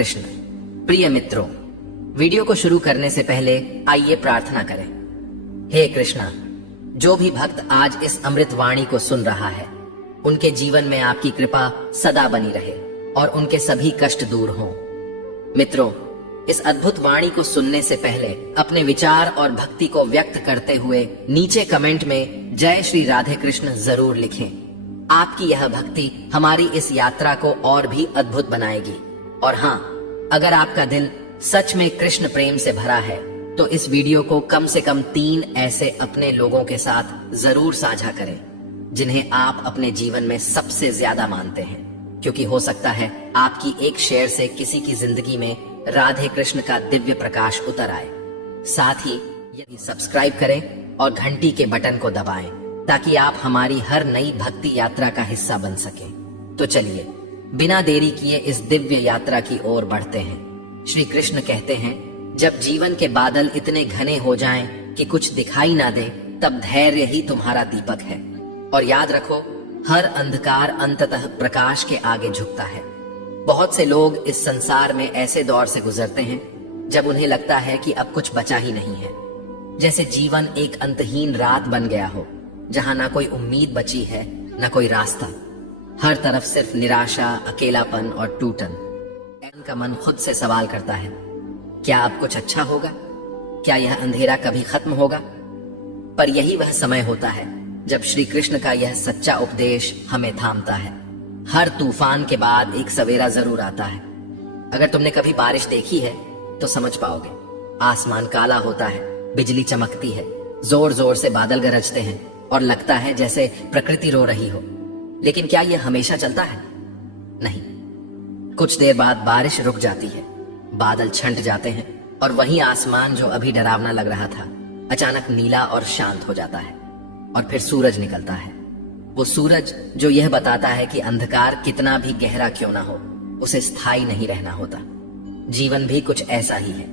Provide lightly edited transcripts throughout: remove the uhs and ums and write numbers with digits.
कृष्ण। प्रिय मित्रों, वीडियो को शुरू करने से पहले आइए प्रार्थना करें। हे कृष्णा, जो भी भक्त आज इस अमृत वाणी को सुन रहा है, उनके जीवन में आपकी कृपा सदा बनी रहे और उनके सभी कष्ट दूर हों। मित्रों, इस अद्भुत वाणी को सुनने से पहले अपने विचार और भक्ति को व्यक्त करते हुए नीचे कमेंट में जय श्री राधे कृष्ण जरूर लिखें। आपकी यह भक्ति हमारी इस यात्रा को और भी अद्भुत बनाएगी। और हाँ, अगर आपका दिल सच में कृष्ण प्रेम से भरा है तो इस वीडियो को कम से कम 3 ऐसे अपने लोगों के साथ जरूर साझा करें जिन्हें आप अपने जीवन में सबसे ज्यादा मानते हैं, क्योंकि हो सकता है आपकी एक शेयर से किसी की जिंदगी में राधे कृष्ण का दिव्य प्रकाश उतर आए। साथ ही यदि सब्सक्राइब करें और घंटी के बटन को दबाएं ताकि आप हमारी हर नई भक्ति यात्रा का हिस्सा बन सकें। तो चलिए बिना देरी किए इस दिव्य यात्रा की ओर बढ़ते हैं। श्री कृष्ण कहते हैं, जब जीवन के बादल इतने घने हो जाएं कि कुछ दिखाई ना दे, तब धैर्य ही तुम्हारा दीपक है। और याद रखो, हर अंधकार अंततः प्रकाश के आगे झुकता है। बहुत से लोग इस संसार में ऐसे दौर से गुजरते हैं जब उन्हें लगता है कि अब कुछ बचा ही नहीं है, जैसे जीवन एक अंतहीन रात बन गया हो, जहां ना कोई उम्मीद बची है ना कोई रास्ता। हर तरफ सिर्फ निराशा, अकेलापन और टूटन। उनका मन खुद से सवाल करता है, क्या अब कुछ अच्छा होगा? क्या यह अंधेरा कभी खत्म होगा? पर यही वह समय होता है जब श्री कृष्ण का यह सच्चा उपदेश हमें थामता है। हर तूफान के बाद एक सवेरा जरूर आता है। अगर तुमने कभी बारिश देखी है तो समझ पाओगे। आसमान काला होता है, बिजली चमकती है, जोर जोर से बादल गरजते हैं और लगता है जैसे प्रकृति रो रही हो। लेकिन क्या यह हमेशा चलता है? नहीं। कुछ देर बाद बारिश रुक जाती है, बादल छंट जाते हैं और वही आसमान जो अभी डरावना लग रहा था अचानक नीला और शांत हो जाता है। और फिर सूरज निकलता है, वो सूरज जो यह बताता है कि अंधकार कितना भी गहरा क्यों ना हो, उसे स्थायी नहीं रहना होता। जीवन भी कुछ ऐसा ही है।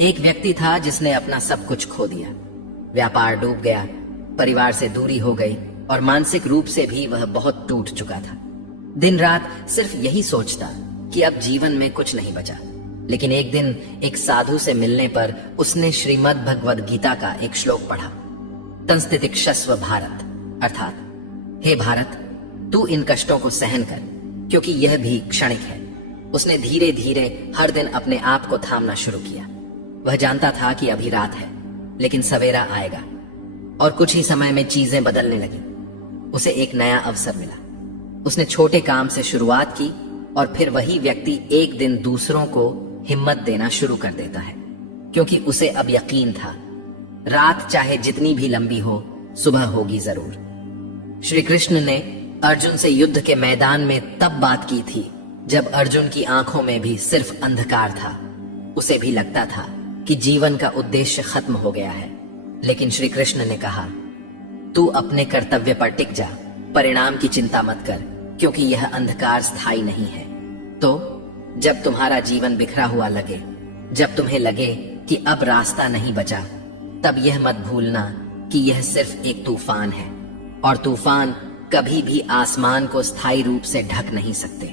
एक व्यक्ति था जिसने अपना सब कुछ खो दिया। व्यापार डूब गया, परिवार से दूरी हो गई और मानसिक रूप से भी वह बहुत टूट चुका था। दिन रात सिर्फ यही सोचता कि अब जीवन में कुछ नहीं बचा। लेकिन एक दिन एक साधु से मिलने पर उसने श्रीमद् भगवद गीता का एक श्लोक पढ़ा। तंस्तितिक्षस्व भारत, अर्थात हे भारत, तू इन कष्टों को सहन कर, क्योंकि यह भी क्षणिक है। उसने धीरे धीरे हर दिन अपने आप को थामना शुरू किया। वह जानता था कि अभी रात है, लेकिन सवेरा आएगा। और कुछ ही समय में चीजें बदलने लगी। उसे एक नया अवसर मिला। उसने छोटे काम से शुरुआत की और फिर वही व्यक्ति एक दिन दूसरों को हिम्मत देना शुरू कर देता है, क्योंकि उसे अब यकीन था, रात चाहे जितनी भी लंबी हो, सुबह होगी जरूर। श्री कृष्ण ने अर्जुन से युद्ध के मैदान में तब बात की थी जब अर्जुन की आंखों में भी सिर्फ अंधकार था। उसे भी लगता था कि जीवन का उद्देश्य खत्म हो गया है। लेकिन श्री कृष्ण ने कहा, तू अपने कर्तव्य पर टिक जा, परिणाम की चिंता मत कर, क्योंकि यह अंधकार स्थायी नहीं है। तो जब तुम्हारा जीवन बिखरा हुआ लगे, जब तुम्हें लगे कि अब रास्ता नहीं बचा, तब यह मत भूलना कि यह सिर्फ एक तूफान है और तूफान कभी भी आसमान को स्थायी रूप से ढक नहीं सकते।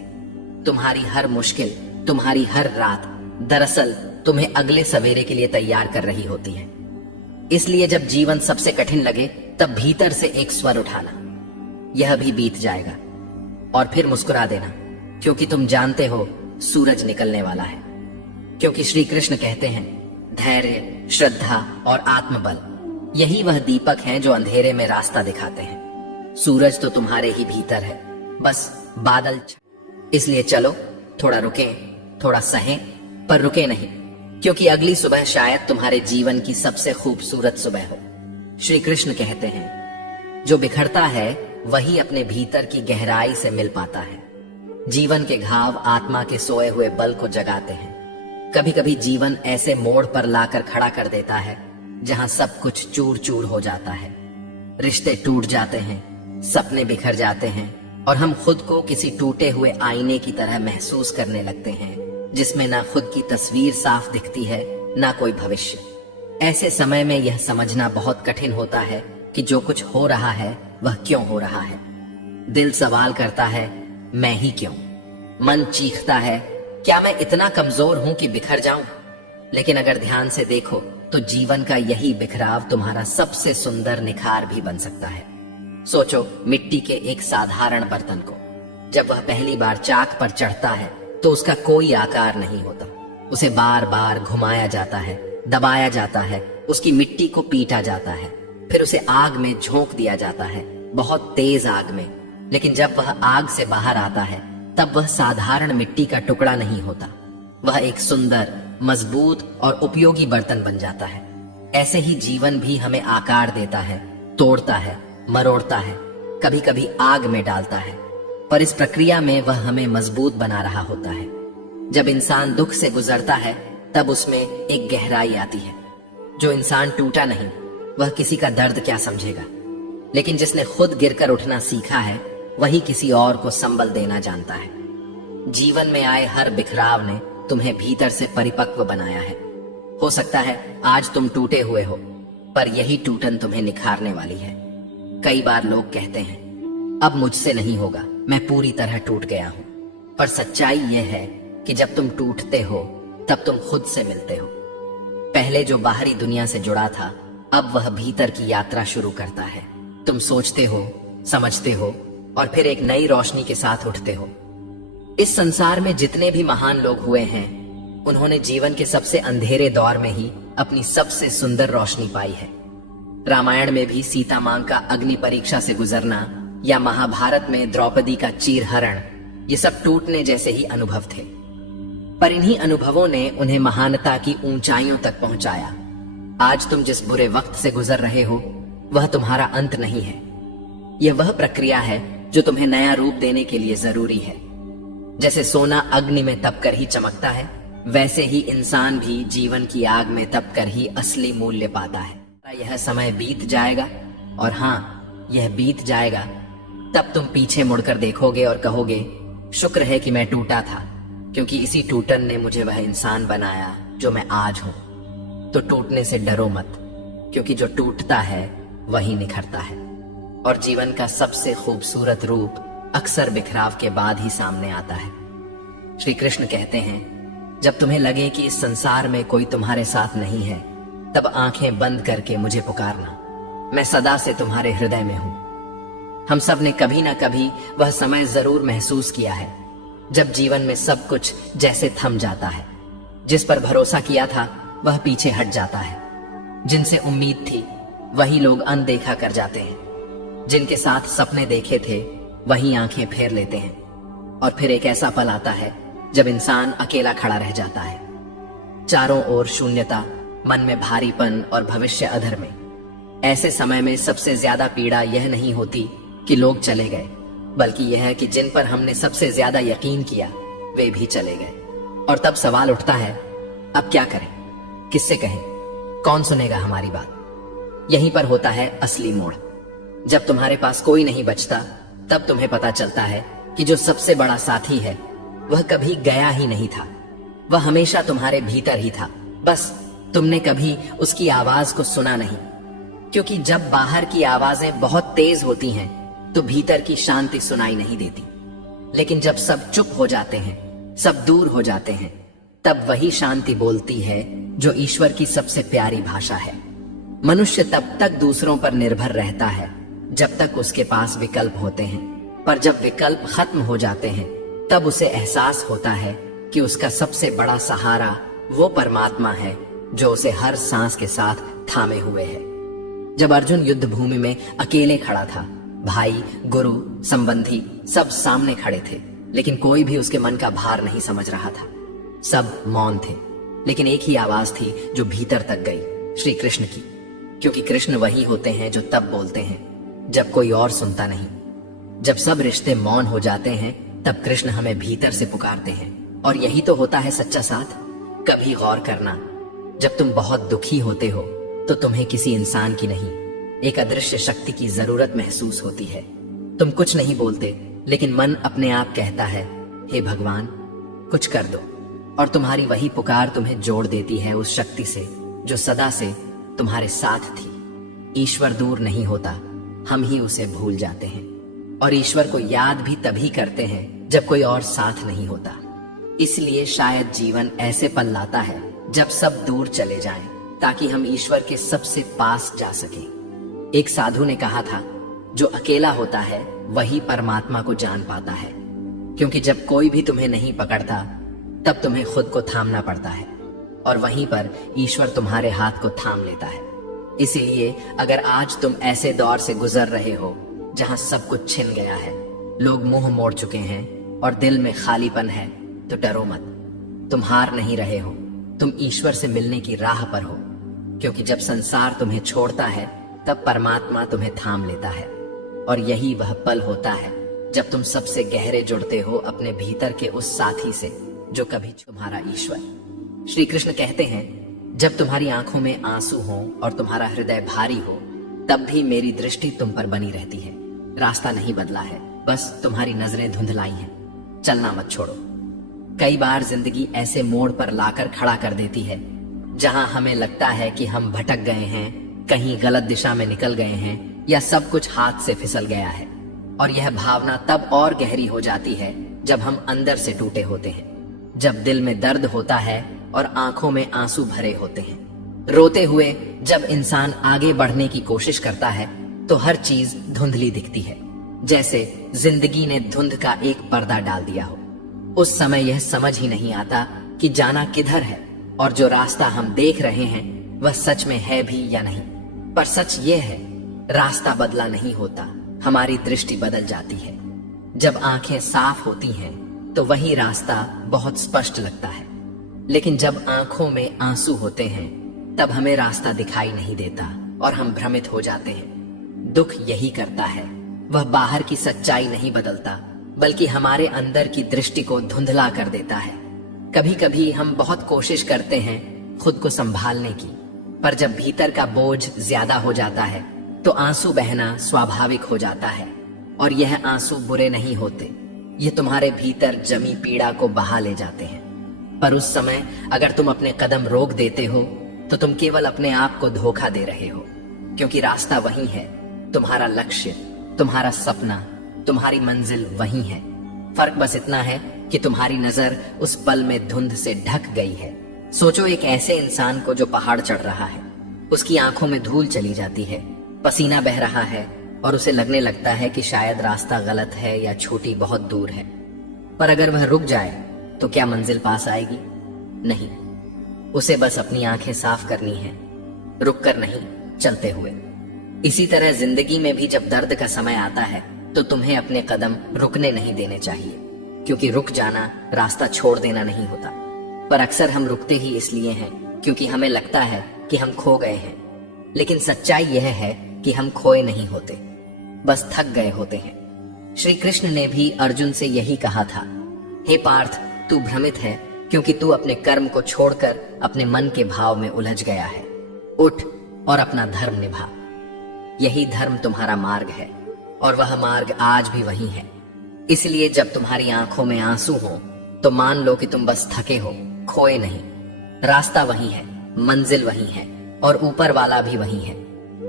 तुम्हारी हर मुश्किल, तुम्हारी हर रात दरअसल तुम्हें अगले सवेरे के लिए तैयार कर रही होती है। इसलिए जब जीवन सबसे कठिन लगे, तब भीतर से एक स्वर उठाना, यह भी बीत जाएगा, और फिर मुस्कुरा देना, क्योंकि तुम जानते हो सूरज निकलने वाला है। क्योंकि श्री कृष्ण कहते हैं, धैर्य, श्रद्धा और आत्मबल यही वह दीपक हैं जो अंधेरे में रास्ता दिखाते हैं। सूरज तो तुम्हारे ही भीतर है, बस बादल। इसलिए चलो, थोड़ा रुकें, थोड़ा सहें, पर रुके नहीं, क्योंकि अगली सुबह शायद तुम्हारे जीवन की सबसे खूबसूरत सुबह हो। श्री कृष्ण कहते हैं, जो बिखरता है वही अपने भीतर की गहराई से मिल पाता है। जीवन के घाव आत्मा के सोए हुए बल को जगाते हैं। कभी कभी जीवन ऐसे मोड़ पर लाकर खड़ा कर देता है जहां सब कुछ चूर चूर हो जाता है। रिश्ते टूट जाते हैं, सपने बिखर जाते हैं और हम खुद को किसी टूटे हुए आईने की तरह महसूस करने लगते हैं, जिसमें ना खुद की तस्वीर साफ दिखती है, ना कोई भविष्य। ऐसे समय में यह समझना बहुत कठिन होता है कि जो कुछ हो रहा है वह क्यों हो रहा है। दिल सवाल करता है, मैं ही क्यों? मन चीखता है, क्या मैं इतना कमजोर हूं कि बिखर जाऊं? लेकिन अगर ध्यान से देखो तो जीवन का यही बिखराव तुम्हारा सबसे सुंदर निखार भी बन सकता है। सोचो मिट्टी के एक साधारण बर्तन को, जब वह पहली बार चाक पर चढ़ता है तो उसका कोई आकार नहीं होता। उसे बार बार घुमाया जाता है, दबाया जाता है, उसकी मिट्टी को पीटा जाता है, फिर उसे आग में झोंक दिया जाता है, बहुत तेज आग में। लेकिन जब वह आग से बाहर आता है तब वह साधारण मिट्टी का टुकड़ा नहीं होता, वह एक सुंदर, मजबूत और उपयोगी बर्तन बन जाता है। ऐसे ही जीवन भी हमें आकार देता है, तोड़ता है, मरोड़ता है, कभी कभी आग में डालता है, पर इस प्रक्रिया में वह हमें मजबूत बना रहा होता है। जब इंसान दुख से गुजरता है तब उसमें एक गहराई आती है। जो इंसान टूटा नहीं वह किसी का दर्द क्या समझेगा, लेकिन जिसने खुद गिरकर उठना सीखा है वही किसी और को संबल देना जानता है। जीवन में आए हर बिखराव ने तुम्हें भीतर से परिपक्व बनाया है। हो सकता है आज तुम टूटे हुए हो, पर यही टूटन तुम्हें निखारने वाली है। कई बार लोग कहते हैं अब मुझसे नहीं होगा, मैं पूरी तरह टूट गया हूं, पर सच्चाई यह है कि जब तुम टूटते हो तब तुम खुद से मिलते हो। पहले जो बाहरी दुनिया से जुड़ा था अब वह भीतर की यात्रा शुरू करता है। तुम सोचते हो, समझते हो और फिर एक नई रोशनी के साथ उठते हो। इस संसार में जितने भी महान लोग हुए हैं उन्होंने जीवन के सबसे अंधेरे दौर में ही अपनी सबसे सुंदर रोशनी पाई है। रामायण में भी सीता मां का अग्नि परीक्षा से गुजरना या महाभारत में द्रौपदी का चीरहरण, ये सब टूटने जैसे ही अनुभव थे, पर इन्हीं अनुभवों ने उन्हें महानता की ऊंचाइयों तक पहुंचाया। आज तुम जिस बुरे वक्त से गुजर रहे हो वह तुम्हारा अंत नहीं है, यह वह प्रक्रिया है जो तुम्हें नया रूप देने के लिए जरूरी है। जैसे सोना अग्नि में तपकर ही चमकता है, वैसे ही इंसान भी जीवन की आग में तपकर ही असली मूल्य पाता है। यह समय बीत जाएगा, और हाँ, यह बीत जाएगा तब तुम पीछे मुड़कर देखोगे और कहोगे शुक्र है कि मैं टूटा था, क्योंकि इसी टूटन ने मुझे वह इंसान बनाया जो मैं आज हूं। तो टूटने से डरो मत, क्योंकि जो टूटता है वही निखरता है, और जीवन का सबसे खूबसूरत रूप अक्सर बिखराव के बाद ही सामने आता है। श्री कृष्ण कहते हैं जब तुम्हें लगे कि इस संसार में कोई तुम्हारे साथ नहीं है तब आंखें बंद करके मुझे पुकारना, मैं सदा से तुम्हारे हृदय में हूं। हम सब ने कभी ना कभी वह समय जरूर महसूस किया है जब जीवन में सब कुछ जैसे थम जाता है। जिस पर भरोसा किया था वह पीछे हट जाता है, जिनसे उम्मीद थी वही लोग अनदेखा कर जाते हैं, जिनके साथ सपने देखे थे वही आंखें फेर लेते हैं, और फिर एक ऐसा पल आता है जब इंसान अकेला खड़ा रह जाता है। चारों ओर शून्यता, मन में भारीपन और भविष्य अधर में। ऐसे समय में सबसे ज्यादा पीड़ा यह नहीं होती कि लोग चले गए, बल्कि यह है कि जिन पर हमने सबसे ज्यादा यकीन किया वे भी चले गए। और तब सवाल उठता है अब क्या करें, किससे कहें, कौन सुनेगा हमारी बात। यहीं पर होता है असली मोड़। जब तुम्हारे पास कोई नहीं बचता तब तुम्हें पता चलता है कि जो सबसे बड़ा साथी है वह कभी गया ही नहीं था, वह हमेशा तुम्हारे भीतर ही था, बस तुमने कभी उसकी आवाज को सुना नहीं। क्योंकि जब बाहर की आवाजें बहुत तेज होती हैं तो भीतर की शांति सुनाई नहीं देती, लेकिन जब सब चुप हो जाते हैं, सब दूर हो जाते हैं, तब वही शांति बोलती है जो ईश्वर की सबसे प्यारी भाषा है। मनुष्य तब तक दूसरों पर निर्भर रहता है जब तक उसके पास विकल्प होते हैं, पर जब विकल्प खत्म हो जाते हैं तब उसे एहसास होता है कि उसका सबसे बड़ा सहारा वो परमात्मा है जो उसे हर सांस के साथ थामे हुए है। जब अर्जुन युद्ध भूमि में अकेले खड़ा था, भाई, गुरु, संबंधी सब सामने खड़े थे, लेकिन कोई भी उसके मन का भार नहीं समझ रहा था। सब मौन थे, लेकिन एक ही आवाज थी जो भीतर तक गई, श्री कृष्ण की। क्योंकि कृष्ण वही होते हैं जो तब बोलते हैं जब कोई और सुनता नहीं। जब सब रिश्ते मौन हो जाते हैं तब कृष्ण हमें भीतर से पुकारते हैं, और यही तो होता है सच्चा साथ। कभी गौर करना, जब तुम बहुत दुखी होते हो तो तुम्हें किसी इंसान की नहीं, एक अदृश्य शक्ति की जरूरत महसूस होती है। तुम कुछ नहीं बोलते, लेकिन मन अपने आप कहता है हे भगवान कुछ कर दो, और तुम्हारी वही पुकार तुम्हें जोड़ देती है उस शक्ति से जो सदा से तुम्हारे साथ थी। ईश्वर दूर नहीं होता, हम ही उसे भूल जाते हैं, और ईश्वर को याद भी तभी करते हैं जब कोई और साथ नहीं होता। इसलिए शायद जीवन ऐसे पल लाता है जब सब दूर चले जाएं, ताकि हम ईश्वर के सबसे पास जा सकें। एक साधु ने कहा था, जो अकेला होता है वही परमात्मा को जान पाता है, क्योंकि जब कोई भी तुम्हें नहीं पकड़ता तब तुम्हें खुद को थामना पड़ता है, और वहीं पर ईश्वर तुम्हारे हाथ को थाम लेता है। इसीलिए अगर आज तुम ऐसे दौर से गुजर रहे हो जहां सब कुछ छिन गया है, लोग मुंह मोड़ चुके हैं और दिल में खालीपन है, तो डरो मत। तुम हार नहीं रहे हो, तुम ईश्वर से मिलने की राह पर हो, क्योंकि जब संसार तुम्हें छोड़ता है तब परमात्मा तुम्हें थाम लेता है। और यही वह पल होता है जब तुम सबसे गहरे जुड़ते हो अपने भीतर के उस साथी से जो कभी तुम्हारा ईश्वर। श्री कृष्ण कहते हैं, जब तुम्हारी आंखों में आंसू हो और तुम्हारा हृदय भारी हो, तब भी मेरी दृष्टि तुम पर बनी रहती है। रास्ता नहीं बदला है, बस तुम्हारी नजरें धुंधलाई हैं। चलना मत छोड़ो। कई बार जिंदगी ऐसे मोड़ पर लाकर खड़ा कर देती है जहां हमें लगता है कि हम भटक गए हैं, कहीं गलत दिशा में निकल गए हैं, या सब कुछ हाथ से फिसल गया है। और यह भावना तब और गहरी हो जाती है जब हम अंदर से टूटे होते हैं, जब दिल में दर्द होता है और आंखों में आंसू भरे होते हैं। रोते हुए जब इंसान आगे बढ़ने की कोशिश करता है तो हर चीज धुंधली दिखती है, जैसे जिंदगी ने धुंध का एक पर्दा डाल दिया हो। उस समय यह समझ ही नहीं आता कि जाना किधर है, और जो रास्ता हम देख रहे हैं वह सच में है भी या नहीं। पर सच यह है, रास्ता बदला नहीं होता, हमारी दृष्टि बदल जाती है। जब आंखें साफ होती हैं तो वही रास्ता बहुत स्पष्ट लगता है, लेकिन जब आंखों में आंसू होते हैं तब हमें रास्ता दिखाई नहीं देता और हम भ्रमित हो जाते हैं। दुख यही करता है, वह बाहर की सच्चाई नहीं बदलता, बल्कि हमारे अंदर की दृष्टि को धुंधला कर देता है। कभी कभी हम बहुत कोशिश करते हैं खुद को संभालने की, पर जब भीतर का बोझ ज्यादा हो जाता है तो आंसू बहना स्वाभाविक हो जाता है। और यह आंसू बुरे नहीं होते, ये तुम्हारे भीतर जमी पीड़ा को बहा ले जाते हैं। पर उस समय अगर तुम अपने कदम रोक देते हो तो तुम केवल अपने आप को धोखा दे रहे हो, क्योंकि रास्ता वही है, तुम्हारा लक्ष्य, तुम्हारा सपना, तुम्हारी मंजिल वही है। फर्क बस इतना है कि तुम्हारी नजर उस पल में धुंध से ढक गई है। सोचो एक ऐसे इंसान को जो पहाड़ चढ़ रहा है, उसकी आंखों में धूल चली जाती है, पसीना बह रहा है और उसे लगने लगता है कि शायद रास्ता गलत है या छोटी बहुत दूर है। पर अगर वह रुक जाए तो क्या मंजिल पास आएगी? नहीं, उसे बस अपनी आंखें साफ करनी है, रुककर नहीं, चलते हुए। इसी तरह जिंदगी में भी जब दर्द का समय आता है तो तुम्हें अपने कदम रुकने नहीं देने चाहिए, क्योंकि रुक जाना रास्ता छोड़ देना नहीं होता। पर अक्सर हम रुकते ही इसलिए हैं क्योंकि हमें लगता है कि हम खो गए हैं, लेकिन सच्चाई यह है कि हम खोए नहीं होते, बस थक गए होते हैं। श्री कृष्ण ने भी अर्जुन से यही कहा था, हे पार्थ, तू भ्रमित है क्योंकि तू अपने कर्म को छोड़कर अपने मन के भाव में उलझ गया है। उठ और अपना धर्म निभा, यही धर्म तुम्हारा मार्ग है, और वह मार्ग आज भी वही है। इसलिए जब तुम्हारी आंखों में आंसू हो तो मान लो कि तुम बस थके हो, खोए नहीं। रास्ता वही है, मंजिल वही है, और ऊपर वाला भी वही है।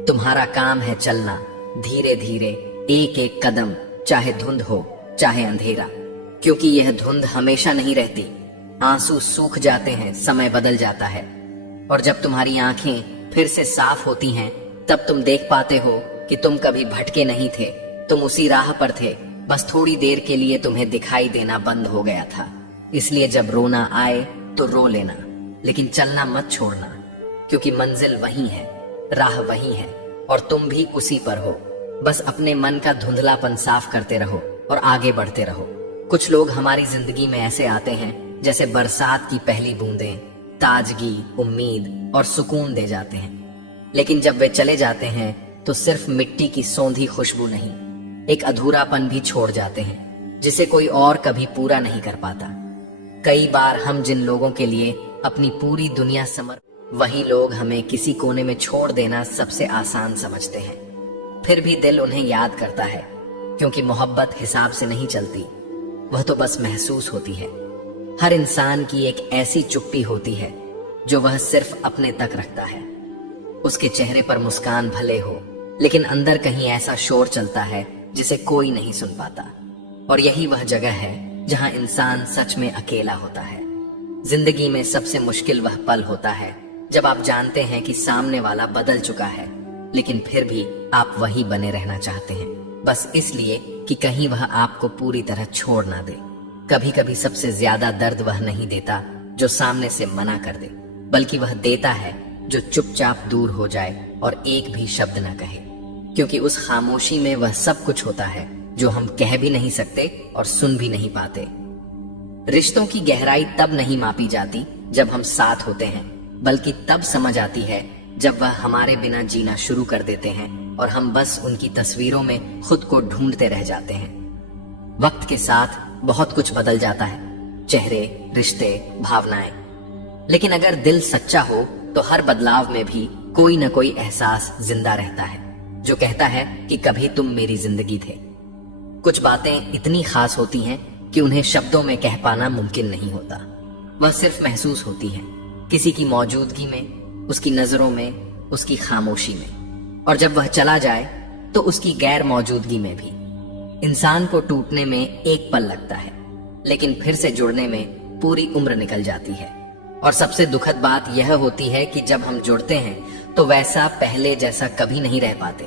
तुम्हारा काम है चलना धीरे धीरे, एक एक कदम, चाहे धुंध हो चाहे अंधेरा, क्योंकि यह धुंध हमेशा नहीं रहती। आंसू सूख जाते हैं, समय बदल जाता है, और जब तुम्हारी आंखें फिर से साफ होती हैं तब तुम देख पाते हो कि तुम कभी भटके नहीं थे, तुम उसी राह पर थे, बस थोड़ी देर के लिए तुम्हें दिखाई देना बंद हो गया था। इसलिए जब रोना आए तो रो लेना, लेकिन चलना मत छोड़ना, क्योंकि मंजिल वही है, राह वही है, और तुम भी उसी पर हो। बस अपने मन का धुंधलापन साफ करते रहो और आगे बढ़ते रहो। कुछ लोग हमारी जिंदगी में ऐसे आते हैं जैसे बरसात की पहली बूंदें, ताजगी, उम्मीद और सुकून दे जाते हैं, लेकिन जब वे चले जाते हैं तो सिर्फ मिट्टी की सौंधी खुशबू नहीं, एक अधूरापन भी छोड़ जाते हैं जिसे कोई और कभी पूरा नहीं कर पाता। कई बार हम जिन लोगों के लिए अपनी पूरी दुनिया वही लोग हमें किसी कोने में छोड़ देना सबसे आसान समझते हैं। फिर भी दिल उन्हें याद करता है, क्योंकि मोहब्बत हिसाब से नहीं चलती, वह तो बस महसूस होती है। हर इंसान की एक ऐसी चुप्पी होती है जो वह सिर्फ अपने तक रखता है। उसके चेहरे पर मुस्कान भले हो, लेकिन अंदर कहीं ऐसा शोर चलता है जिसे कोई नहीं सुन पाता। और यही वह जगह है जहां इंसान सच में अकेला होता है। जिंदगी में सबसे मुश्किल वह पल होता है जब आप जानते हैं कि सामने वाला बदल चुका है, लेकिन फिर भी आप वही बने रहना चाहते हैं, बस इसलिए कि कहीं वह आपको पूरी तरह छोड़ ना दे। कभी कभी सबसे ज्यादा दर्द वह नहीं देता जो सामने से मना कर दे, बल्कि वह देता है जो चुपचाप दूर हो जाए और एक भी शब्द न कहे, क्योंकि उस खामोशी में वह सब कुछ होता है जो हम कह भी नहीं सकते और सुन भी नहीं पाते। रिश्तों की गहराई तब नहीं मापी जाती जब हम साथ होते हैं, बल्कि तब समझ आती है जब वह हमारे बिना जीना शुरू कर देते हैं और हम बस उनकी तस्वीरों में खुद को ढूंढते रह जाते हैं। वक्त के साथ बहुत कुछ बदल जाता है, चेहरे, रिश्ते, भावनाएं, लेकिन अगर दिल सच्चा हो तो हर बदलाव में भी कोई न कोई एहसास जिंदा रहता है जो कहता है कि कभी तुम मेरी जिंदगी थे। कुछ बातें इतनी खास होती हैं कि उन्हें शब्दों में कह पाना मुमकिन नहीं होता, वह सिर्फ महसूस होती है किसी की मौजूदगी में, उसकी नजरों में, उसकी खामोशी में, और जब वह चला जाए तो उसकी गैर मौजूदगी में भी। इंसान को टूटने में एक पल लगता है, लेकिन फिर से जुड़ने में पूरी उम्र निकल जाती है। और सबसे दुखद बात यह होती है कि जब हम जुड़ते हैं तो वैसा पहले जैसा कभी नहीं रह पाते।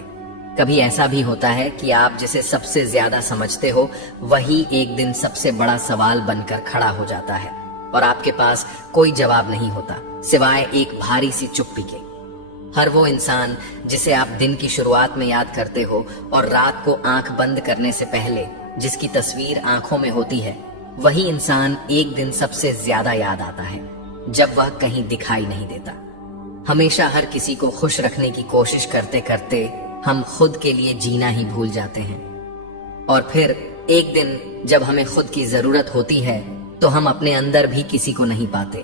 कभी ऐसा भी होता है कि आप जिसे सबसे ज्यादा समझते हो वही एक दिन सबसे बड़ा सवाल बनकर खड़ा हो जाता है और आपके पास कोई जवाब नहीं होता सिवाय एक भारी सी चुप्पी के। हर वो इंसान जिसे आप दिन की शुरुआत में याद करते हो और रात को आंख बंद करने से पहले जिसकी तस्वीर आंखों में होती है, वही इंसान एक दिन सबसे ज्यादा याद आता है जब वह कहीं दिखाई नहीं देता। हमेशा हर किसी को खुश रखने की कोशिश करते करते हम खुद के लिए जीना ही भूल जाते हैं, और फिर एक दिन जब हमें खुद की जरूरत होती है तो हम अपने अंदर भी किसी को नहीं पाते।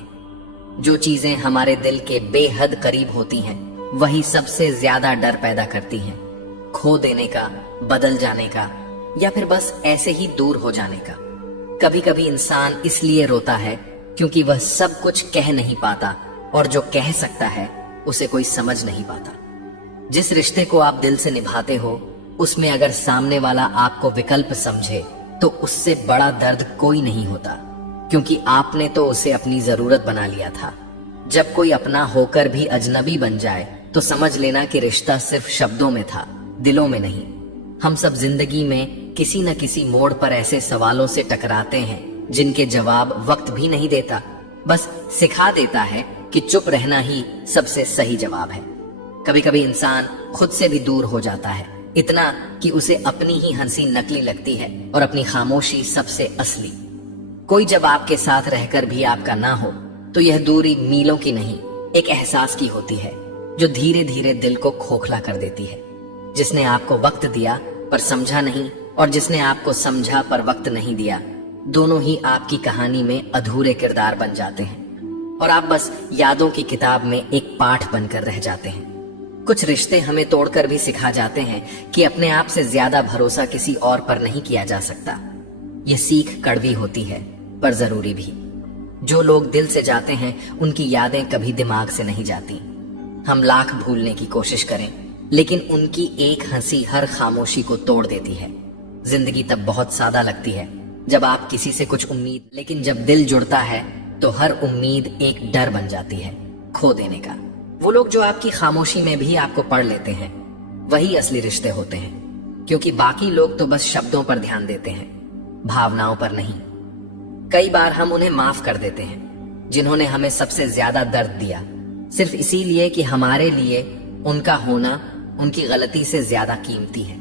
जो चीजें हमारे दिल के बेहद करीब होती हैं वही सबसे ज्यादा डर पैदा करती हैं, खो देने का, बदल जाने का, या फिर बस ऐसे ही दूर हो जाने का। कभी कभी इंसान इसलिए रोता है क्योंकि वह सब कुछ कह नहीं पाता और जो कह सकता है उसे कोई समझ नहीं पाता। जिस रिश्ते को आप दिल से निभाते हो उसमें अगर सामने वाला आपको विकल्प समझे तो उससे बड़ा दर्द कोई नहीं होता, क्योंकि आपने तो उसे अपनी जरूरत बना लिया था। जब कोई अपना होकर भी अजनबी बन जाए तो समझ लेना कि रिश्ता सिर्फ शब्दों में था, दिलों में नहीं। हम सब जिंदगी में किसी न किसी मोड़ पर ऐसे सवालों से टकराते हैं जिनके जवाब वक्त भी नहीं देता, बस सिखा देता है कि चुप रहना ही सबसे सही जवाब है। कभी कभी इंसान खुद से भी दूर हो जाता है, इतना कि उसे अपनी ही हंसी नकली लगती है और अपनी खामोशी सबसे असली। कोई जब आपके साथ रहकर भी आपका ना हो तो यह दूरी मीलों की नहीं, एक एहसास की होती है जो धीरे धीरे दिल को खोखला कर देती है। जिसने आपको वक्त दिया पर समझा नहीं, और जिसने आपको समझा पर वक्त नहीं दिया, दोनों ही आपकी कहानी में अधूरे किरदार बन जाते हैं और आप बस यादों की किताब में एक पाठ बनकर रह जाते हैं। कुछ रिश्ते हमें तोड़कर भी सिखा जाते हैं कि अपने आप से ज्यादा भरोसा किसी और पर नहीं किया जा सकता। यह सीख कड़वी होती है पर जरूरी भी। जो लोग दिल से जाते हैं उनकी यादें कभी दिमाग से नहीं जाती। हम लाख भूलने की कोशिश करें लेकिन उनकी एक हंसी हर खामोशी को तोड़ देती है। जिंदगी तब बहुत सादा लगती है जब आप किसी से कुछ उम्मीद, लेकिन जब दिल जुड़ता है तो हर उम्मीद एक डर बन जाती है खो देने का। वो लोग जो आपकी खामोशी में भी आपको पढ़ लेते हैं वही असली रिश्ते होते हैं, क्योंकि बाकी लोग तो बस शब्दों पर ध्यान देते हैं, भावनाओं पर नहीं। कई बार हम उन्हें माफ कर देते हैं जिन्होंने हमें सबसे ज्यादा दर्द दिया, सिर्फ इसीलिए कि हमारे लिए उनका होना उनकी गलती से ज्यादा कीमती है।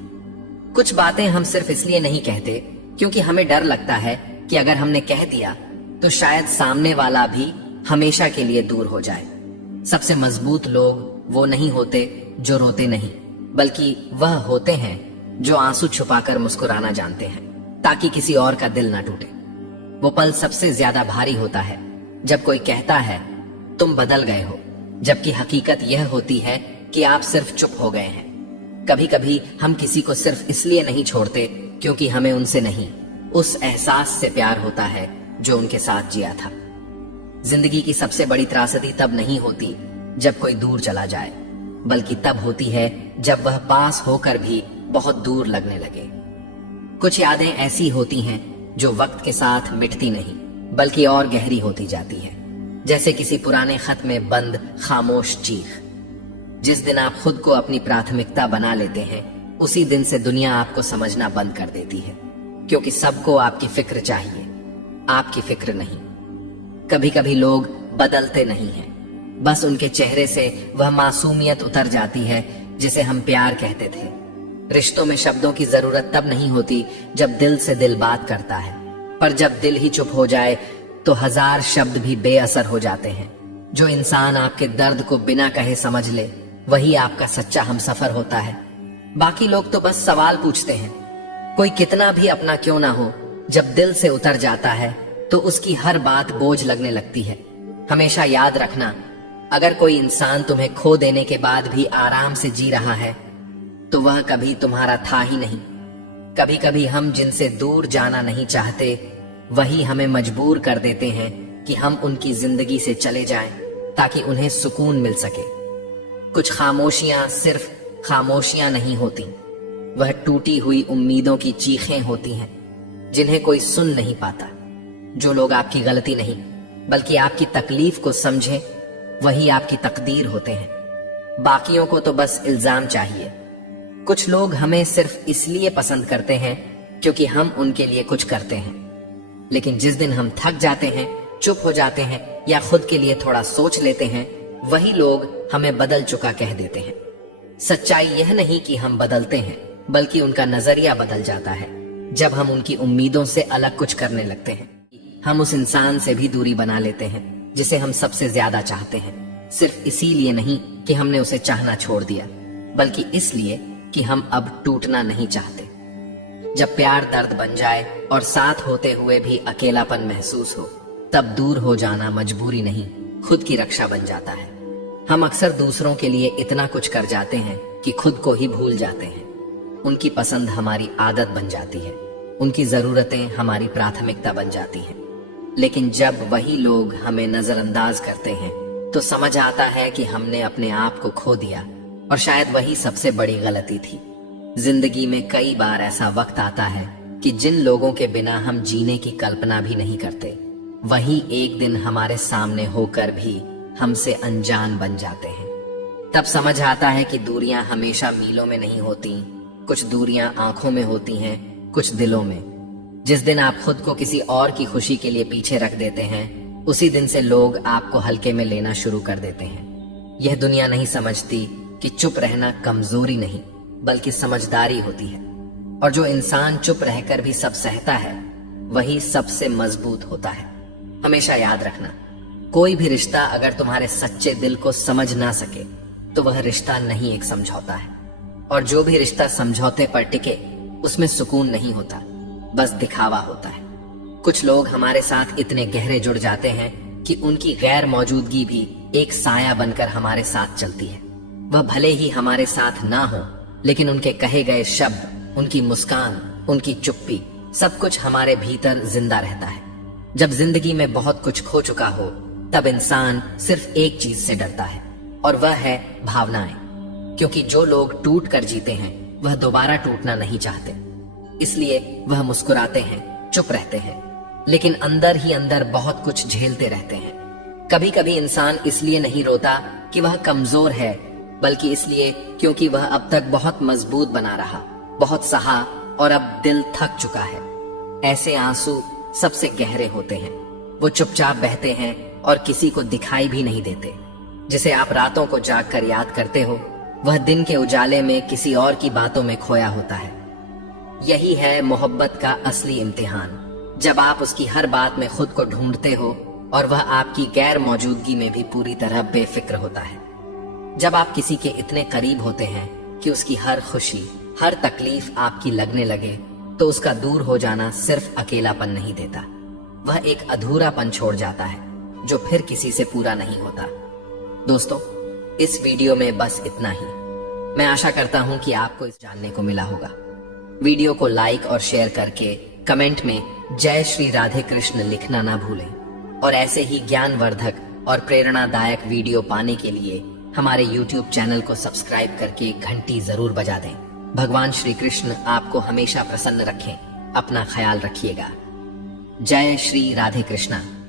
कुछ बातें हम सिर्फ इसलिए नहीं कहते क्योंकि हमें डर लगता है कि अगर हमने कह दिया तो शायद सामने वाला भी हमेशा के लिए दूर हो जाए। सबसे मजबूत लोग वो नहीं होते जो रोते नहीं, बल्कि वह होते हैं जो आंसू छुपाकर मुस्कुराना जानते हैं ताकि किसी और का दिल ना टूटे। वो पल सबसे ज्यादा भारी होता है जब कोई कहता है तुम बदल गए हो, जबकि हकीकत यह होती है कि आप सिर्फ चुप हो गए हैं। कभी कभी हम किसी को सिर्फ इसलिए नहीं छोड़ते क्योंकि हमें उनसे नहीं, उस एहसास से प्यार होता है जो उनके साथ जिया था। जिंदगी की सबसे बड़ी त्रासदी तब नहीं होती जब कोई दूर चला जाए, बल्कि तब होती है जब वह पास होकर भी बहुत दूर लगने लगे। कुछ यादें ऐसी होती हैं जो वक्त के साथ मिटती नहीं बल्कि और गहरी होती जाती है, जैसे किसी पुराने खत में बंद खामोश चीख। जिस दिन आप खुद को अपनी प्राथमिकता बना लेते हैं, उसी दिन से दुनिया आपको समझना बंद कर देती है, क्योंकि सबको आपकी फिक्र चाहिए, आपकी फिक्र नहीं। कभी कभी लोग बदलते नहीं हैं, बस उनके चेहरे से वह मासूमियत उतर जाती है जिसे हम प्यार कहते थे। रिश्तों में शब्दों की जरूरत तब नहीं होती जब दिल से दिल बात करता है, पर जब दिल ही चुप हो जाए तो 1000 शब्द भी बेअसर हो जाते हैं। जो इंसान आपके दर्द को बिना कहे समझ ले, वही आपका सच्चा हमसफर होता है। बाकी लोग तो बस सवाल पूछते हैं। कोई कितना भी अपना क्यों ना हो, जब दिल से उतर जाता है तो उसकी हर बात बोझ लगने लगती है। हमेशा याद रखना, अगर कोई इंसान तुम्हें खो देने के बाद भी आराम से जी रहा है, तो वह कभी तुम्हारा था ही नहीं। कभी कभी हम जिनसे दूर जाना नहीं चाहते, वही हमें मजबूर कर देते हैं कि हम उनकी जिंदगी से चले जाएं, ताकि उन्हें सुकून मिल सके। कुछ खामोशियां सिर्फ खामोशियां नहीं होती, वह टूटी हुई उम्मीदों की चीखें होती हैं, जिन्हें कोई सुन नहीं पाता। जो लोग आपकी गलती नहीं बल्कि आपकी तकलीफ को समझे, वही आपकी तकदीर होते हैं। बाकियों को तो बस इल्जाम चाहिए। कुछ लोग हमें सिर्फ इसलिए पसंद करते हैं क्योंकि हम उनके लिए कुछ करते हैं, लेकिन जिस दिन हम थक जाते हैं, चुप हो जाते हैं या खुद के लिए थोड़ा सोच लेते हैं, वही लोग हमें बदल चुका कह देते हैं। सच्चाई यह नहीं कि हम बदलते हैं, बल्कि उनका नजरिया बदल जाता है जब हम उनकी उम्मीदों से अलग कुछ करने लगते हैं। हम उस इंसान से भी दूरी बना लेते हैं जिसे हम सबसे ज्यादा चाहते हैं, सिर्फ इसीलिए नहीं कि हमने उसे चाहना छोड़ दिया, बल्कि इसलिए कि हम अब टूटना नहीं चाहते। जब प्यार दर्द बन जाए और साथ होते हुए भी अकेलापन महसूस हो, तब दूर हो जाना मजबूरी नहीं, खुद की रक्षा बन जाता है। हम अक्सर दूसरों के लिए इतना कुछ कर जाते हैं कि खुद को ही भूल जाते हैं। उनकी पसंद हमारी आदत बन जाती है, उनकी जरूरतें हमारी प्राथमिकता बन जाती हैं। लेकिन जब वही लोग हमें नजरअंदाज करते हैं, तो समझ आता है कि हमने अपने आप को खो दिया, और शायद वही सबसे बड़ी गलती थी। जिंदगी में कई बार ऐसा वक्त आता है कि जिन लोगों के बिना हम जीने की कल्पना भी नहीं करते, वही एक दिन हमारे सामने होकर भी हमसे अनजान बन जाते हैं। तब समझ आता है कि दूरियां हमेशा मीलों में नहीं होती, कुछ दूरियां आंखों में होती हैं, कुछ दिलों में। जिस दिन आप खुद को किसी और की खुशी के लिए पीछे रख देते हैं, उसी दिन से लोग आपको हल्के में लेना शुरू कर देते हैं। यह दुनिया नहीं समझती कि चुप रहना कमजोरी नहीं बल्कि समझदारी होती है, और जो इंसान चुप रहकर भी सब सहता है, वही सबसे मजबूत होता है। हमेशा याद रखना, कोई भी रिश्ता अगर तुम्हारे सच्चे दिल को समझ ना सके, तो वह रिश्ता नहीं, एक समझौता है। और जो भी रिश्ता समझौते पर टिके, उसमें सुकून नहीं होता, बस दिखावा होता है। कुछ लोग हमारे साथ इतने गहरे जुड़ जाते हैं कि उनकी गैर मौजूदगी भी एक साया बनकर हमारे साथ चलती है। वह भले ही हमारे साथ ना हो, लेकिन उनके कहे गए शब्द, उनकी मुस्कान, उनकी चुप्पी, सब कुछ हमारे भीतर जिंदा रहता है। जब जिंदगी में बहुत कुछ खो चुका हो, तब इंसान सिर्फ एक चीज से डरता है, और वह है भावनाएं। क्योंकि जो लोग टूट कर जीते हैं, वह दोबारा टूटना नहीं चाहते, इसलिए वह मुस्कुराते हैं, चुप रहते हैं, लेकिन अंदर ही अंदर बहुत कुछ झेलते रहते हैं। कभी कभी इंसान इसलिए नहीं रोता कि वह कमजोर है, बल्कि इसलिए क्योंकि वह अब तक बहुत मजबूत बना रहा, बहुत सहा, और अब दिल थक चुका है। ऐसे आंसू सबसे गहरे होते हैं, वो चुपचाप बहते हैं और किसी को दिखाई भी नहीं देते। जिसे आप रातों को जागकर याद करते हो, वह दिन के उजाले में किसी और की बातों में खोया होता है। यही है मोहब्बत का असली इम्तिहान, जब आप उसकी हर बात में खुद को ढूंढते हो और वह आपकी गैर मौजूदगी में भी पूरी तरह बेफिक्र होता है। जब आप किसी के इतने करीब होते हैं कि उसकी हर खुशी, हर तकलीफ आपकी लगने लगे, तो उसका दूर हो जाना सिर्फ अकेलापन नहीं देता, वह एक अधूरापन छोड़ जाता है जो फिर किसी से पूरा नहीं होता। दोस्तों, इस वीडियो में बस इतना ही। मैं आशा करता हूं कि आपको इस जानने को मिला होगा। वीडियो को लाइक और शेयर करके कमेंट में जय श्री राधे कृष्ण लिखना ना भूलें, और ऐसे ही ज्ञानवर्धक और प्रेरणादायक वीडियो पाने के लिए हमारे YouTube चैनल को सब्सक्राइब करके घंटी जरूर बजा दें। भगवान श्री कृष्ण आपको हमेशा प्रसन्न रखें। अपना ख्याल रखिएगा। जय श्री राधे कृष्णा।